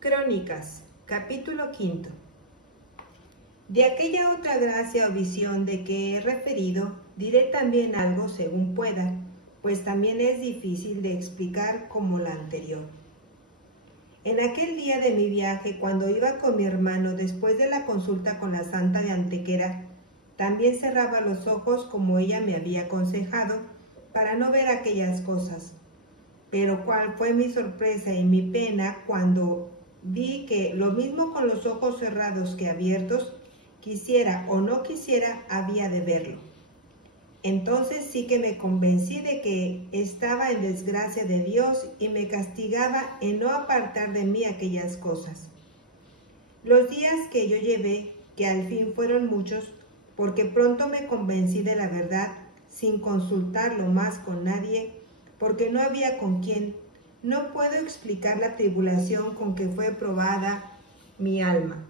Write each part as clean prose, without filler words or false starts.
Crónicas, capítulo 5. De aquella otra gracia o visión de que he referido, diré también algo según pueda, pues también es difícil de explicar como la anterior. En aquel día de mi viaje, cuando iba con mi hermano después de la consulta con la santa de Antequera, también cerraba los ojos como ella me había aconsejado, para no ver aquellas cosas. Pero cuál fue mi sorpresa y mi pena cuando vi que lo mismo con los ojos cerrados que abiertos, quisiera o no quisiera, había de verlo. Entonces sí que me convencí de que estaba en desgracia de Dios y me castigaba en no apartar de mí aquellas cosas. Los días que yo llevé, que al fin fueron muchos, porque pronto me convencí de la verdad, sin consultarlo más con nadie, porque no había con quién. No puedo explicar la tribulación con que fue probada mi alma.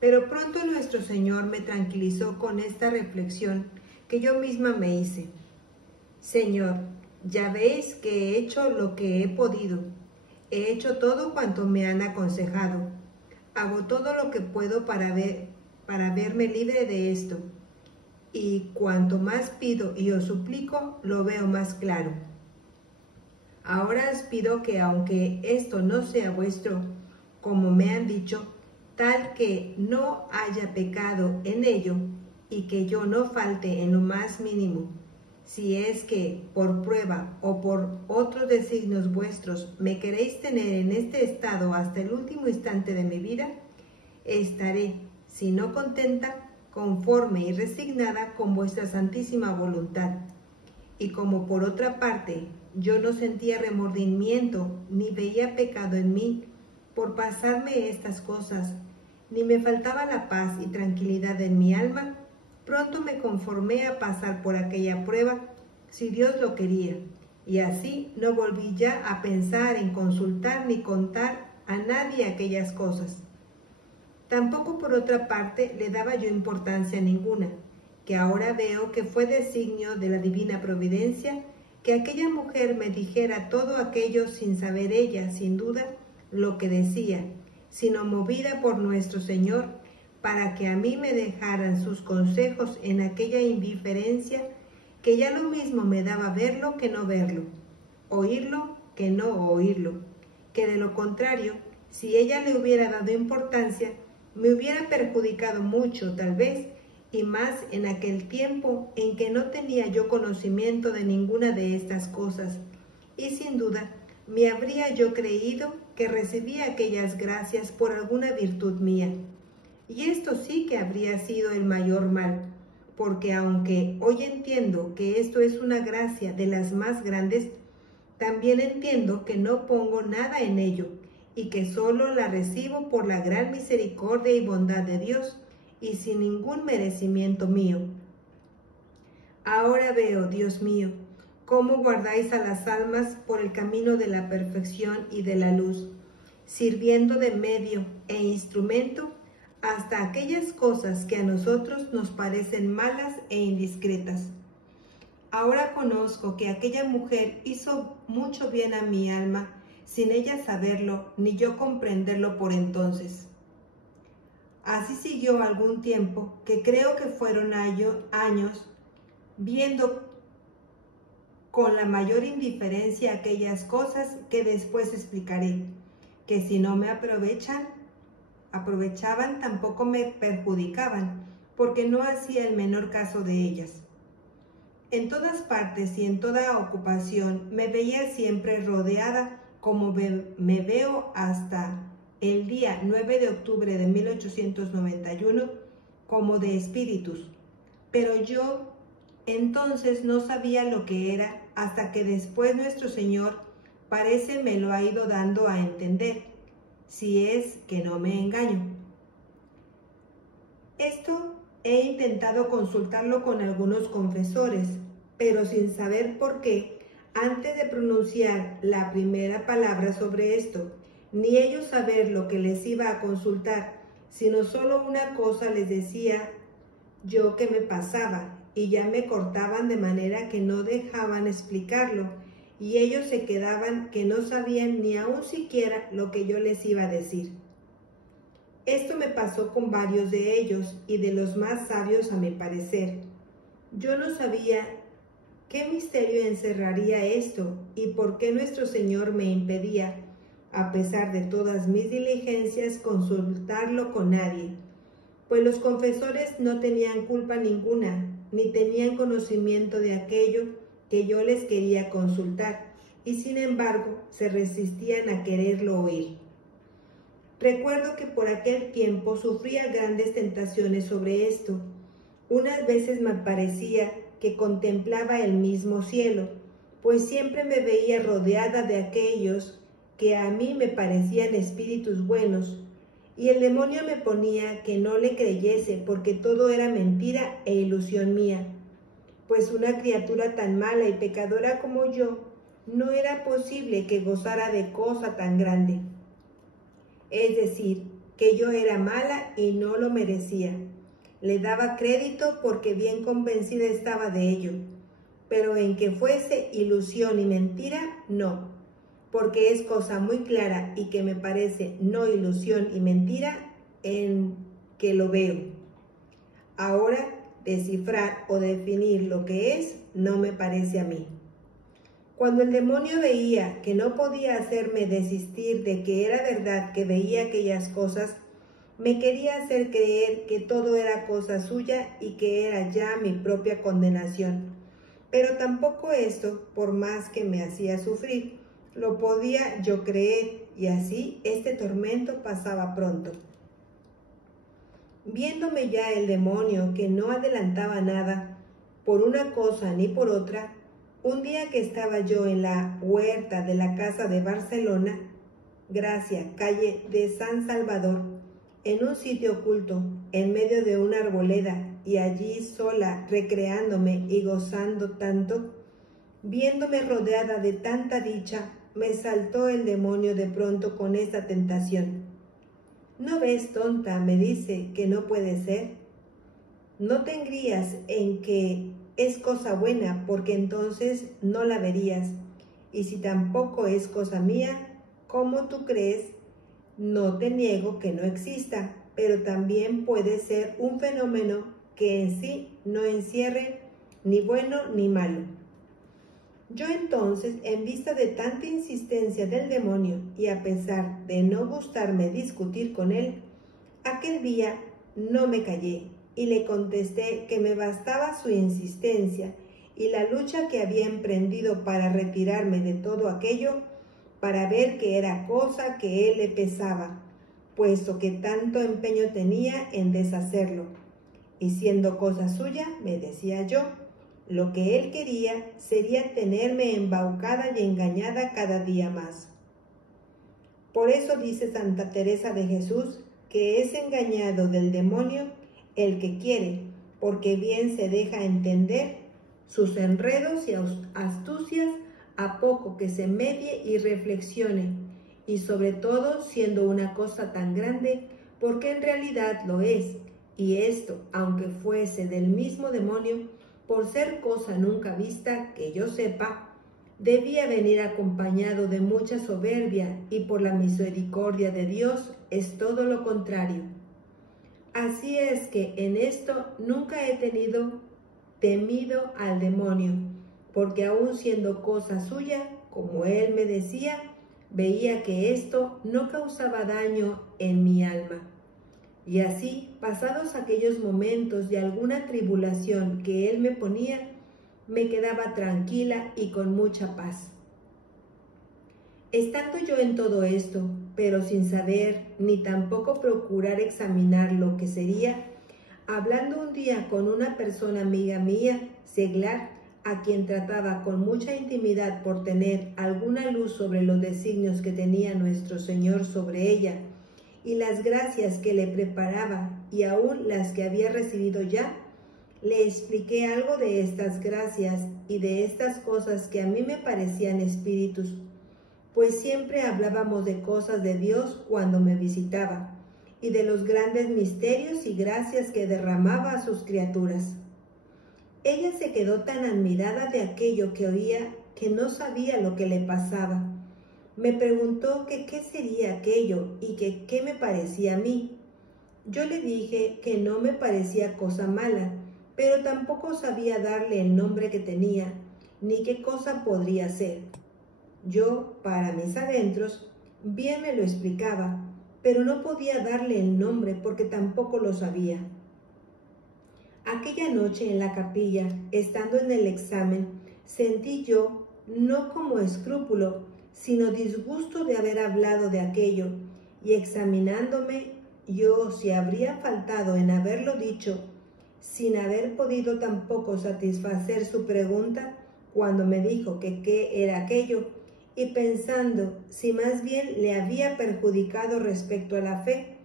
Pero pronto nuestro Señor me tranquilizó con esta reflexión que yo misma me hice. Señor, ya veis que he hecho lo que he podido. He hecho todo cuanto me han aconsejado. Hago todo lo que puedo para verme libre de esto. Y cuanto más pido y os suplico, lo veo más claro. Ahora os pido que, aunque esto no sea vuestro, como me han dicho, tal que no haya pecado en ello, y que yo no falte en lo más mínimo, si es que por prueba o por otros designios vuestros me queréis tener en este estado hasta el último instante de mi vida, estaré, si no contenta, conforme y resignada con vuestra santísima voluntad. Y como por otra parte yo no sentía remordimiento ni veía pecado en mí por pasarme estas cosas, ni me faltaba la paz y tranquilidad en mi alma, pronto me conformé a pasar por aquella prueba, si Dios lo quería, y así no volví ya a pensar en consultar ni contar a nadie aquellas cosas. Tampoco por otra parte le daba yo importancia ninguna, que ahora veo que fue designio de la divina providencia que aquella mujer me dijera todo aquello sin saber ella, sin duda, lo que decía, sino movida por nuestro Señor, para que a mí me dejaran sus consejos en aquella indiferencia que ya lo mismo me daba verlo que no verlo, oírlo que no oírlo, que de lo contrario, si ella le hubiera dado importancia, me hubiera perjudicado mucho, tal vez, y más en aquel tiempo en que no tenía yo conocimiento de ninguna de estas cosas, y sin duda me habría yo creído que recibía aquellas gracias por alguna virtud mía. Y esto sí que habría sido el mayor mal, porque aunque hoy entiendo que esto es una gracia de las más grandes, también entiendo que no pongo nada en ello, y que solo la recibo por la gran misericordia y bondad de Dios, y sin ningún merecimiento mío. Ahora veo, Dios mío, cómo guardáis a las almas por el camino de la perfección y de la luz, sirviendo de medio e instrumento hasta aquellas cosas que a nosotros nos parecen malas e indiscretas. Ahora conozco que aquella mujer hizo mucho bien a mi alma, sin ella saberlo, ni yo comprenderlo por entonces. Así siguió algún tiempo, que creo que fueron años, viendo con la mayor indiferencia aquellas cosas que después explicaré, que si no me aprovechaban, tampoco me perjudicaban, porque no hacía el menor caso de ellas. En todas partes y en toda ocupación me veía siempre rodeada, como me veo hasta el día 9 de octubre de 1891, como de espíritus. Pero yo entonces no sabía lo que era, hasta que después nuestro Señor parece me lo ha ido dando a entender, si es que no me engaño. Esto he intentado consultarlo con algunos confesores, pero sin saber por qué, antes de pronunciar la primera palabra sobre esto, ni ellos saber lo que les iba a consultar, sino solo una cosa les decía yo que me pasaba, y ya me cortaban de manera que no dejaban explicarlo, y ellos se quedaban que no sabían ni aún siquiera lo que yo les iba a decir. Esto me pasó con varios de ellos y de los más sabios a mi parecer. Yo no sabía qué misterio encerraría esto y por qué nuestro Señor me impedía, a pesar de todas mis diligencias, consultarlo con nadie, pues los confesores no tenían culpa ninguna, ni tenían conocimiento de aquello que yo les quería consultar, y sin embargo se resistían a quererlo oír. Recuerdo que por aquel tiempo sufría grandes tentaciones sobre esto. Unas veces me parecía que contemplaba el mismo cielo, pues siempre me veía rodeada de aquellos que a mí me parecían espíritus buenos, y el demonio me ponía que no le creyese porque todo era mentira e ilusión mía, pues una criatura tan mala y pecadora como yo no era posible que gozara de cosa tan grande. Es decir, que yo era mala y no lo merecía. Le daba crédito porque bien convencida estaba de ello, pero en que fuese ilusión y mentira, no, porque es cosa muy clara y que me parece no ilusión y mentira en que lo veo. Ahora, descifrar o definir lo que es no me parece a mí. Cuando el demonio veía que no podía hacerme desistir de que era verdad que veía aquellas cosas, me quería hacer creer que todo era cosa suya y que era ya mi propia condenación. Pero tampoco esto, por más que me hacía sufrir, lo podía yo creer, y así este tormento pasaba pronto. Viéndome ya el demonio que no adelantaba nada, por una cosa ni por otra, un día que estaba yo en la huerta de la casa de Barcelona, Gracia, calle de San Salvador, en un sitio oculto, en medio de una arboleda, y allí sola, recreándome y gozando tanto, viéndome rodeada de tanta dicha, me saltó el demonio de pronto con esta tentación. ¿No ves, tonta?, me dice, que no puede ser. No te engrías en que es cosa buena, porque entonces no la verías. Y si tampoco es cosa mía, como tú crees, no te niego que no exista, pero también puede ser un fenómeno que en sí no encierre ni bueno ni malo. Yo entonces, en vista de tanta insistencia del demonio y a pesar de no gustarme discutir con él, aquel día no me callé y le contesté que me bastaba su insistencia y la lucha que había emprendido para retirarme de todo aquello, para ver que era cosa que él le pesaba, puesto que tanto empeño tenía en deshacerlo. Y siendo cosa suya, me decía yo, lo que él quería sería tenerme embaucada y engañada cada día más. Por eso dice Santa Teresa de Jesús que es engañado del demonio el que quiere, porque bien se deja entender sus enredos y astucias a poco que se medie y reflexione, y sobre todo siendo una cosa tan grande, porque en realidad lo es, y esto, aunque fuese del mismo demonio, por ser cosa nunca vista, que yo sepa, debía venir acompañado de mucha soberbia, y por la misericordia de Dios es todo lo contrario. Así es que en esto nunca he temido al demonio, porque aun siendo cosa suya, como él me decía, veía que esto no causaba daño en mi alma. Y así, pasados aquellos momentos de alguna tribulación que él me ponía, me quedaba tranquila y con mucha paz. Estando yo en todo esto, pero sin saber ni tampoco procurar examinar lo que sería, hablando un día con una persona amiga mía, seglar, a quien trataba con mucha intimidad por tener alguna luz sobre los designios que tenía nuestro Señor sobre ella, y las gracias que le preparaba, y aún las que había recibido ya, le expliqué algo de estas gracias y de estas cosas que a mí me parecían espíritus, pues siempre hablábamos de cosas de Dios cuando me visitaba, y de los grandes misterios y gracias que derramaba a sus criaturas. Ella se quedó tan admirada de aquello que oía que no sabía lo que le pasaba. Me preguntó que qué sería aquello y que qué me parecía a mí. Yo le dije que no me parecía cosa mala, pero tampoco sabía darle el nombre que tenía, ni qué cosa podría ser. Yo, para mis adentros, bien me lo explicaba, pero no podía darle el nombre porque tampoco lo sabía. Aquella noche en la capilla, estando en el examen, sentí yo, no como escrúpulo, sino disgusto de haber hablado de aquello, y examinándome yo si habría faltado en haberlo dicho, sin haber podido tampoco satisfacer su pregunta cuando me dijo que qué era aquello, y pensando si más bien le había perjudicado respecto a la fe,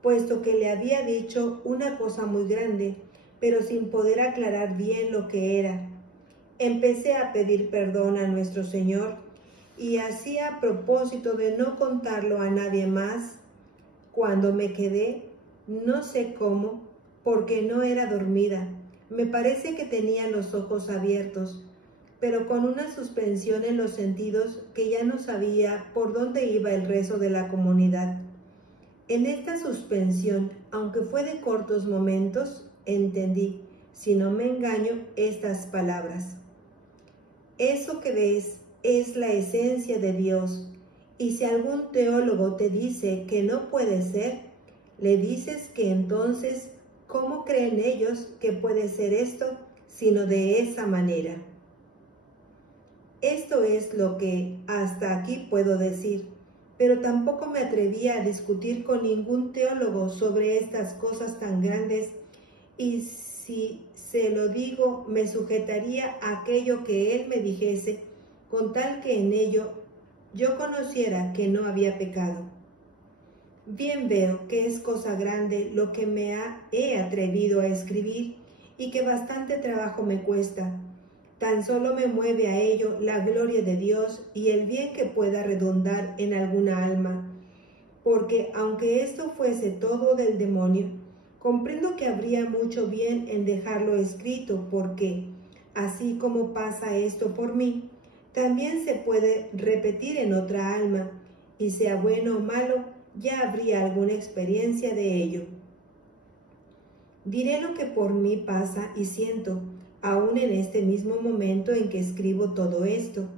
puesto que le había dicho una cosa muy grande, pero sin poder aclarar bien lo que era. Empecé a pedir perdón a nuestro Señor, y así a propósito de no contarlo a nadie más, cuando me quedé, no sé cómo, porque no era dormida, me parece que tenía los ojos abiertos, pero con una suspensión en los sentidos que ya no sabía por dónde iba el rezo de la comunidad. En esta suspensión, aunque fue de cortos momentos, entendí, si no me engaño, estas palabras. Eso que ves es la esencia de Dios, y si algún teólogo te dice que no puede ser, le dices que entonces, ¿cómo creen ellos que puede ser esto, sino de esa manera? Esto es lo que hasta aquí puedo decir, pero tampoco me atrevía a discutir con ningún teólogo sobre estas cosas tan grandes, y si se lo digo, me sujetaría a aquello que él me dijese, con tal que en ello yo conociera que no había pecado. Bien veo que es cosa grande lo que he atrevido a escribir y que bastante trabajo me cuesta. Tan solo me mueve a ello la gloria de Dios y el bien que pueda redundar en alguna alma, porque aunque esto fuese todo del demonio, comprendo que habría mucho bien en dejarlo escrito, porque, así como pasa esto por mí, también se puede repetir en otra alma, y sea bueno o malo, ya habría alguna experiencia de ello. Diré lo que por mí pasa y siento, aún en este mismo momento en que escribo todo esto.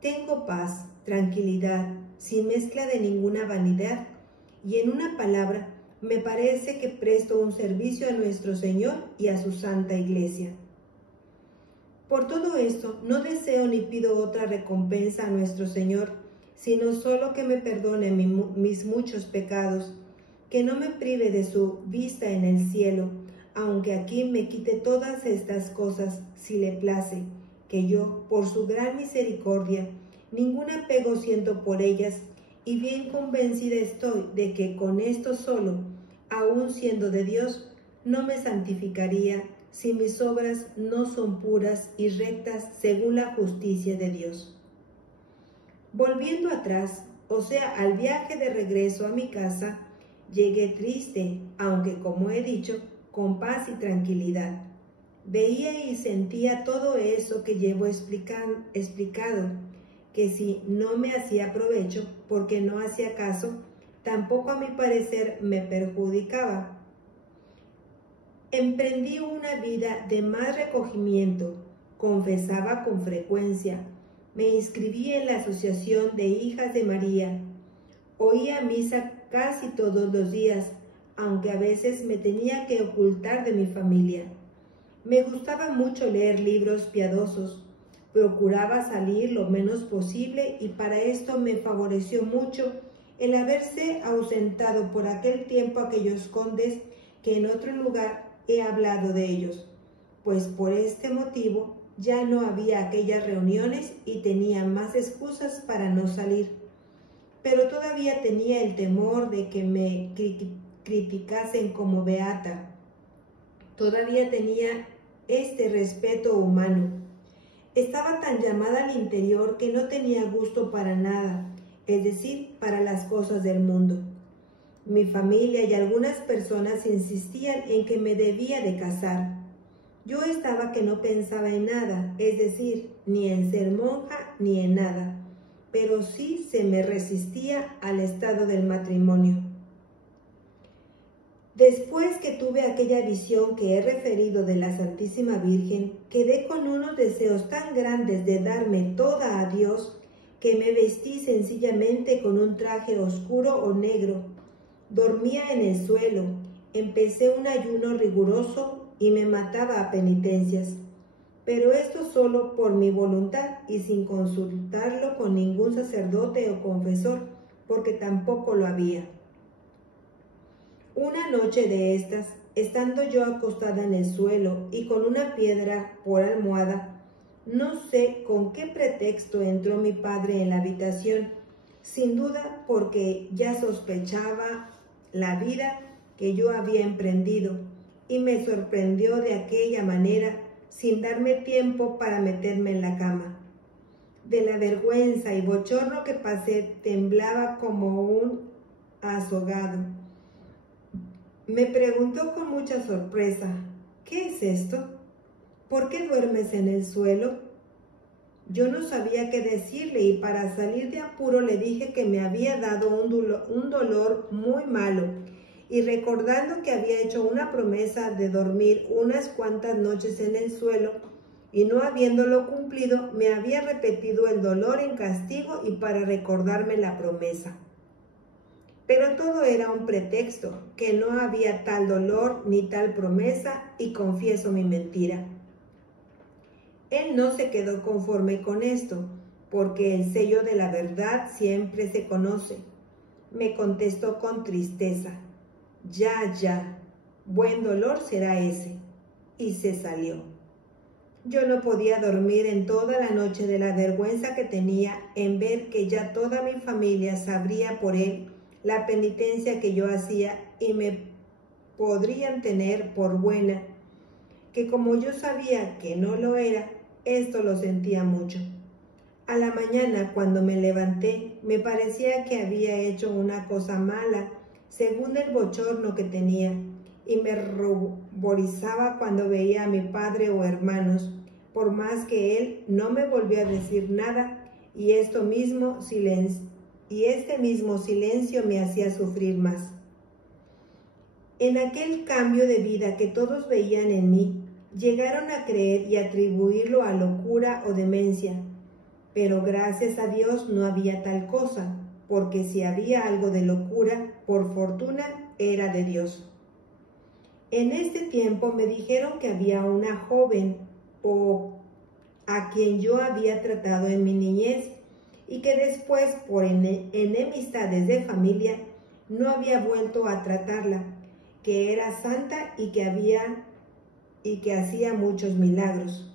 Tengo paz, tranquilidad, sin mezcla de ninguna vanidad, y en una palabra, me parece que presto un servicio a nuestro Señor y a su Santa Iglesia. Por todo esto, no deseo ni pido otra recompensa a nuestro Señor, sino solo que me perdone mis muchos pecados, que no me prive de su vista en el cielo, aunque aquí me quite todas estas cosas, si le place, que yo, por su gran misericordia, ningún apego siento por ellas, y bien convencida estoy de que con esto solo, aun siendo de Dios, no me santificaría si mis obras no son puras y rectas según la justicia de Dios. Volviendo atrás, o sea, al viaje de regreso a mi casa, llegué triste, aunque como he dicho, con paz y tranquilidad. Veía y sentía todo eso que llevo explicado, que si no me hacía provecho, porque no hacía caso, tampoco a mi parecer me perjudicaba. Emprendí una vida de más recogimiento, confesaba con frecuencia, me inscribí en la Asociación de Hijas de María, oía misa casi todos los días, aunque a veces me tenía que ocultar de mi familia. Me gustaba mucho leer libros piadosos, procuraba salir lo menos posible y para esto me favoreció mucho el haberse ausentado por aquel tiempo aquellos condes que en otro lugar he hablado de ellos, pues por este motivo ya no había aquellas reuniones y tenía más excusas para no salir. Pero todavía tenía el temor de que me criticasen como beata. Todavía tenía este respeto humano. Estaba tan llamada al interior que no tenía gusto para nada, es decir, para las cosas del mundo. Mi familia y algunas personas insistían en que me debía de casar. Yo estaba que no pensaba en nada, es decir, ni en ser monja ni en nada, pero sí se me resistía al estado del matrimonio. Después que tuve aquella visión que he referido de la Santísima Virgen, quedé con unos deseos tan grandes de darme toda a Dios que me vestí sencillamente con un traje oscuro o negro. Dormía en el suelo, empecé un ayuno riguroso y me mataba a penitencias. Pero esto solo por mi voluntad y sin consultarlo con ningún sacerdote o confesor, porque tampoco lo había. Una noche de estas, estando yo acostada en el suelo y con una piedra por almohada, no sé con qué pretexto entró mi padre en la habitación, sin duda porque ya sospechaba la vida que yo había emprendido, y me sorprendió de aquella manera, sin darme tiempo para meterme en la cama. De la vergüenza y bochorno que pasé, temblaba como un azogado. Me preguntó con mucha sorpresa, ¿qué es esto? ¿Por qué duermes en el suelo? Yo no sabía qué decirle y para salir de apuro le dije que me había dado un dolor muy malo y recordando que había hecho una promesa de dormir unas cuantas noches en el suelo y no habiéndolo cumplido, me había repetido el dolor en castigo y para recordarme la promesa. Pero todo era un pretexto, que no había tal dolor ni tal promesa, y confieso mi mentira. Él no se quedó conforme con esto, porque el sello de la verdad siempre se conoce. Me contestó con tristeza, ya, buen dolor será ese, y se salió. Yo no podía dormir en toda la noche de la vergüenza que tenía en ver que ya toda mi familia sabría por él la penitencia que yo hacía y me podrían tener por buena, que como yo sabía que no lo era, esto lo sentía mucho. A la mañana, cuando me levanté, me parecía que había hecho una cosa mala, según el bochorno que tenía, y me ruborizaba cuando veía a mi padre o hermanos, por más que él no me volvió a decir nada, y este mismo silencio me hacía sufrir más. En aquel cambio de vida que todos veían en mí, llegaron a creer y atribuirlo a locura o demencia, pero gracias a Dios no había tal cosa, porque si había algo de locura, por fortuna era de Dios. En este tiempo me dijeron que había una joven a quien yo había tratado en mi niñez y que después, por enemistades de familia, no había vuelto a tratarla, que era santa y que hacía muchos milagros.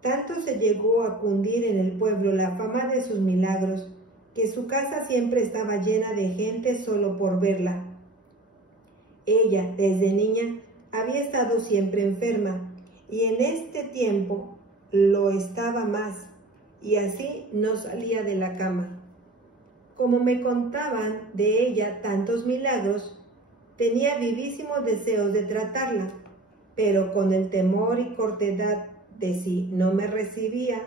Tanto se llegó a cundir en el pueblo la fama de sus milagros, que su casa siempre estaba llena de gente solo por verla. Ella, desde niña, había estado siempre enferma, y en este tiempo lo estaba más, y así no salía de la cama. Como me contaban de ella tantos milagros, tenía vivísimos deseos de tratarla, pero con el temor y cortedad de si no me recibía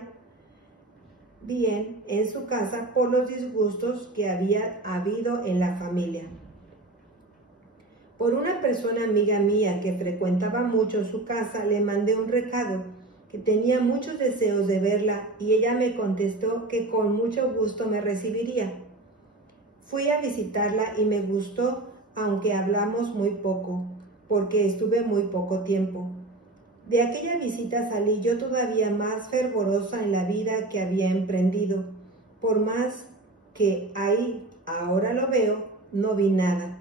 bien en su casa por los disgustos que había habido en la familia. Por una persona amiga mía que frecuentaba mucho su casa, le mandé un recado que tenía muchos deseos de verla y ella me contestó que con mucho gusto me recibiría. Fui a visitarla y me gustó, aunque hablamos muy poco, porque estuve muy poco tiempo. De aquella visita salí yo todavía más fervorosa en la vida que había emprendido, por más que ahí, ahora lo veo, no vi nada.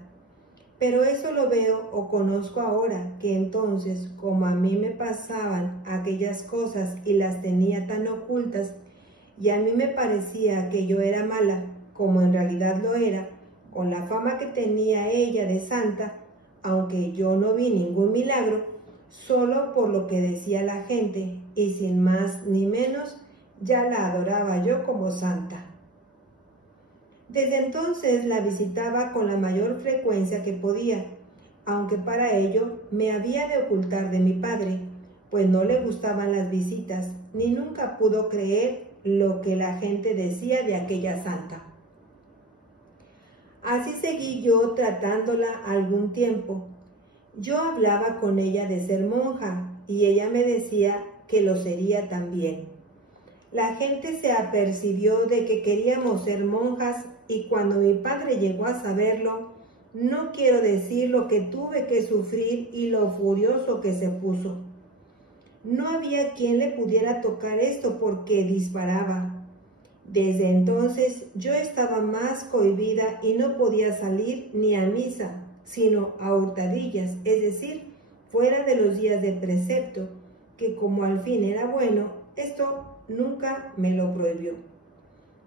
Pero eso lo veo o conozco ahora, que entonces, como a mí me pasaban aquellas cosas y las tenía tan ocultas, y a mí me parecía que yo era mala, como en realidad lo era, con la fama que tenía ella de santa, aunque yo no vi ningún milagro, solo por lo que decía la gente, y sin más ni menos, ya la adoraba yo como santa. Desde entonces la visitaba con la mayor frecuencia que podía, aunque para ello me había de ocultar de mi padre, pues no le gustaban las visitas, ni nunca pudo creer lo que la gente decía de aquella santa. Así seguí yo tratándola algún tiempo. Yo hablaba con ella de ser monja y ella me decía que lo sería también. La gente se apercibió de que queríamos ser monjas y cuando mi padre llegó a saberlo, no quiero decir lo que tuve que sufrir y lo furioso que se puso. No había quien le pudiera tocar esto porque disparaba. Desde entonces yo estaba más cohibida y no podía salir ni a misa, sino a hurtadillas, es decir, fuera de los días de precepto, que como al fin era bueno, esto nunca me lo prohibió.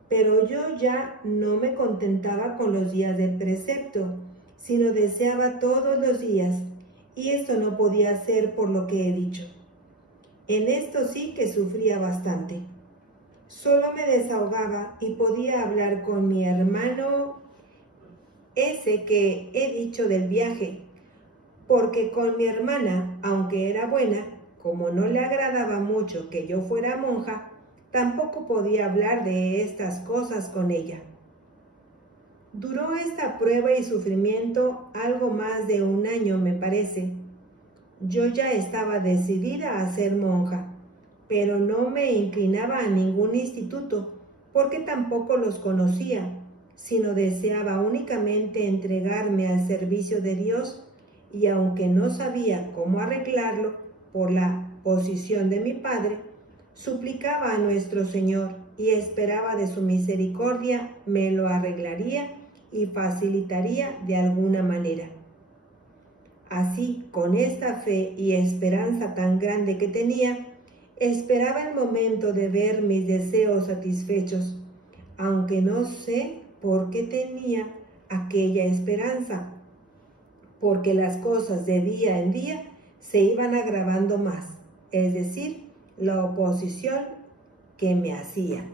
Pero yo ya no me contentaba con los días de precepto, sino deseaba todos los días, y esto no podía ser por lo que he dicho. En esto sí que sufría bastante. Solo me desahogaba y podía hablar con mi hermano ese que he dicho del viaje, porque con mi hermana, aunque era buena, como no le agradaba mucho que yo fuera monja, tampoco podía hablar de estas cosas con ella. Duró esta prueba y sufrimiento algo más de 1 año, me parece. Yo ya estaba decidida a ser monja, pero no me inclinaba a ningún instituto, porque tampoco los conocía, sino deseaba únicamente entregarme al servicio de Dios, y aunque no sabía cómo arreglarlo por la posición de mi padre, suplicaba a nuestro Señor y esperaba de su misericordia me lo arreglaría y facilitaría de alguna manera. Así, con esta fe y esperanza tan grande que tenía, esperaba el momento de ver mis deseos satisfechos, aunque no sé por qué tenía aquella esperanza, porque las cosas de día en día se iban agravando más, es decir, la oposición que me hacía.